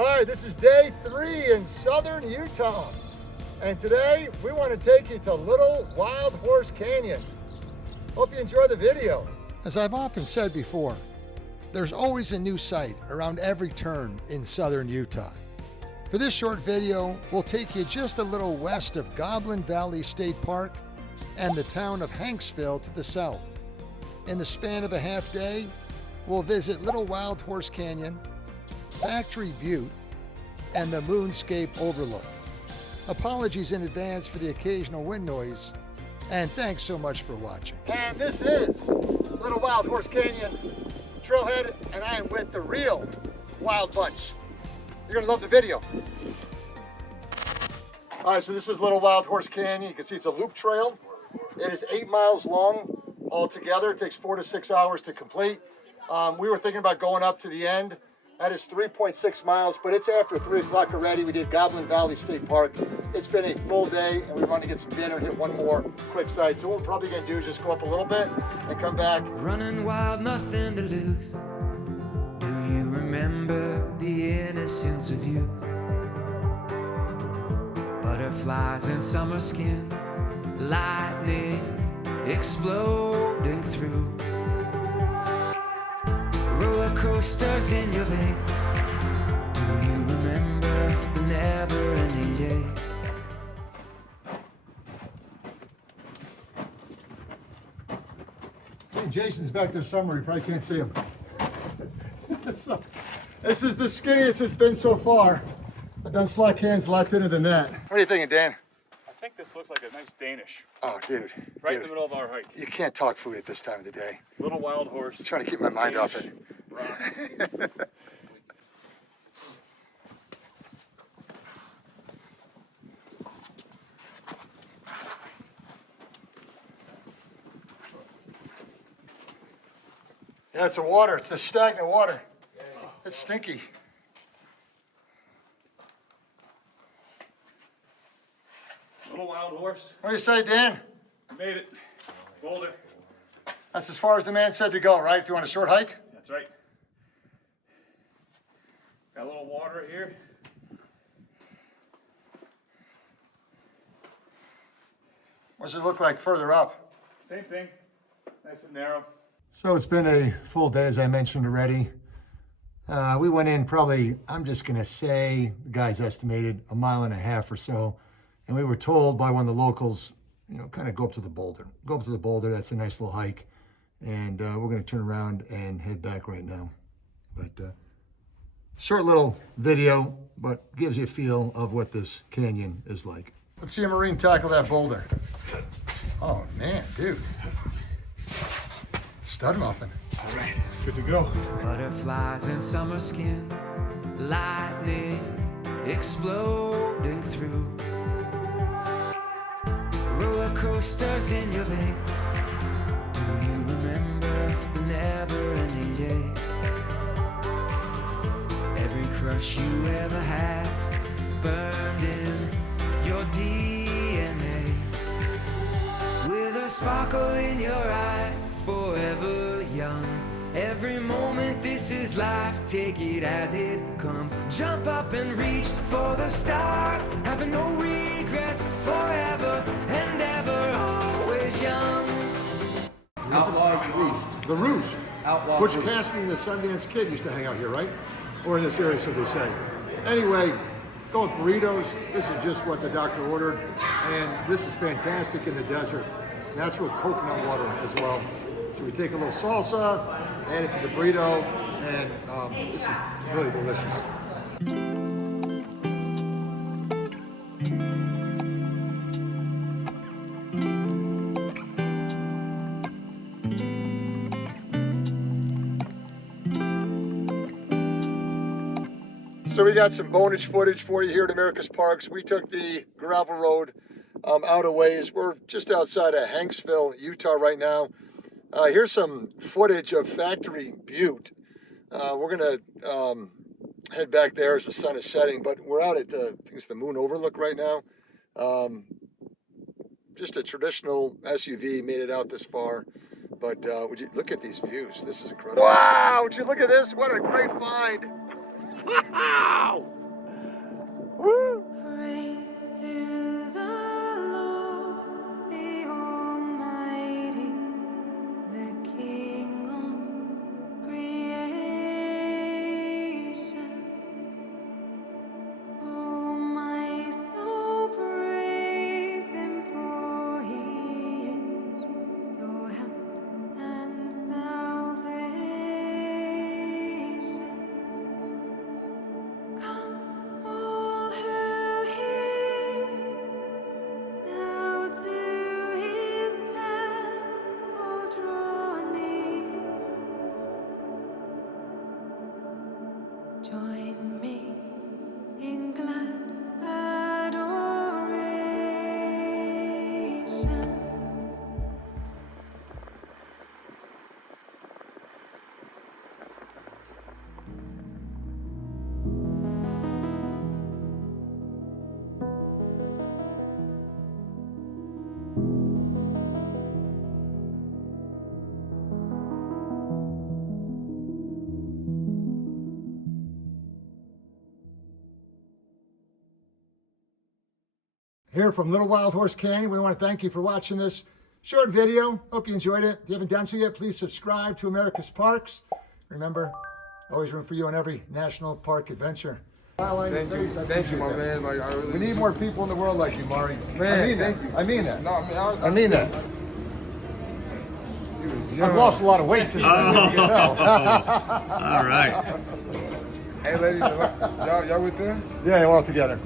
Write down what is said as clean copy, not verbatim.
All right, this is day 3 in southern Utah. And today we want to take you to Little Wild Horse Canyon. Hope you enjoy the video. As I've often said before, there's always a new sight around every turn in southern Utah. For this short video, we'll take you just a little west of Goblin Valley State Park and the town of Hanksville to the south. In the span of a half day, we'll visit Little Wild Horse Canyon, Factory Butte, and the Moonscape Overlook. Apologies in advance for the occasional wind noise, and thanks so much for watching. And this is Little Wild Horse Canyon Trailhead, and I am with the real Wild Bunch. You're gonna love the video. All right, so this is Little Wild Horse Canyon. You can see it's a loop trail. It is 8 miles long altogether. It takes 4 to 6 hours to complete. We were thinking about going up to the end. That is 3.6 miles, but it's after 3 o'clock already. We did Goblin Valley State Park. It's been a full day, and we want to get some dinner and hit one more quick site. So what we're probably gonna do is just go up a little bit and come back. Running wild, nothing to lose. Do you remember the innocence of youth? Butterflies in summer skin, lightning exploding through. Roller coasters in your veins. Do you remember the never-ending days? Hey, Jason's back there somewhere. You probably can't see him. So, this is the skinniest it's been so far. I've done slack hands a lot thinner than that. What are you thinking, Dan? I think this looks like a nice Danish. Oh, dude. Right in the middle of our hike. You can't talk food at this time of the day. Little Wild Horse. I'm trying to keep my mind off it. Rock. Yeah, it's the water. It's the stagnant water. It's stinky. Little Wild Horse. What do you say, Dan? Made it. Boulder. That's as far as the man said to go, right? If you want a short hike? That's right. Got a little water here. What does it look like further up? Same thing. Nice and narrow. So it's been a full day, as I mentioned already. We went in probably, I'm just gonna say, the guys estimated 1.5 miles or so. And we were told by one of the locals, you know, kind of go up to the boulder. Go up to the boulder, that's a nice little hike. And we're gonna turn around and head back right now. But short little video, but gives you a feel of what this canyon is like. Let's see a Marine tackle that boulder. Oh man, dude. Stud muffin. All right, good to go. Butterflies in summer skin, lightning exploding through. Roller coasters in your veins. Do you remember the never-ending days? Every crush you ever had burned in your DNA. With a sparkle in your eye, forever young. Every moment, this is life, take it as it comes. Jump up and reach for the stars, having no regrets, forever and ever, always young. Outlaws Roost. The Roost. Outlaw Butch Roost. Cassidy and the Sundance Kid used to hang out here, right? Or in this area, so they say. Anyway, go with burritos. This is just what the doctor ordered. And this is fantastic in the desert. Natural coconut water as well. So we take a little salsa, add it to the burrito, and this is really delicious. So we got some bonus footage for you here at America's Parks. We took the gravel road out a ways. We're just outside of Hanksville, Utah right now. Here's some footage of Factory Butte. We're gonna head back there as the sun is setting, but we're out at the, I think it's the Moon Overlook right now. Just a traditional SUV made it out this far, but would you look at these views? This is incredible. Wow, would you look at this? What a great find. Wow! here from Little Wild Horse Canyon. We want to thank you for watching this short video. Hope you enjoyed it. If you haven't done so yet, please subscribe to America's Parks. Remember, always room for you on every national park adventure. Thank you, my man. Like, I really We need more people in the world like you, Mari. Man, I mean that. thank you. I mean that. No, man, I mean that. you was I've young. lost a lot of weight since then. You can tell. All right. Hey, ladies, y'all with them? Yeah, we're all together.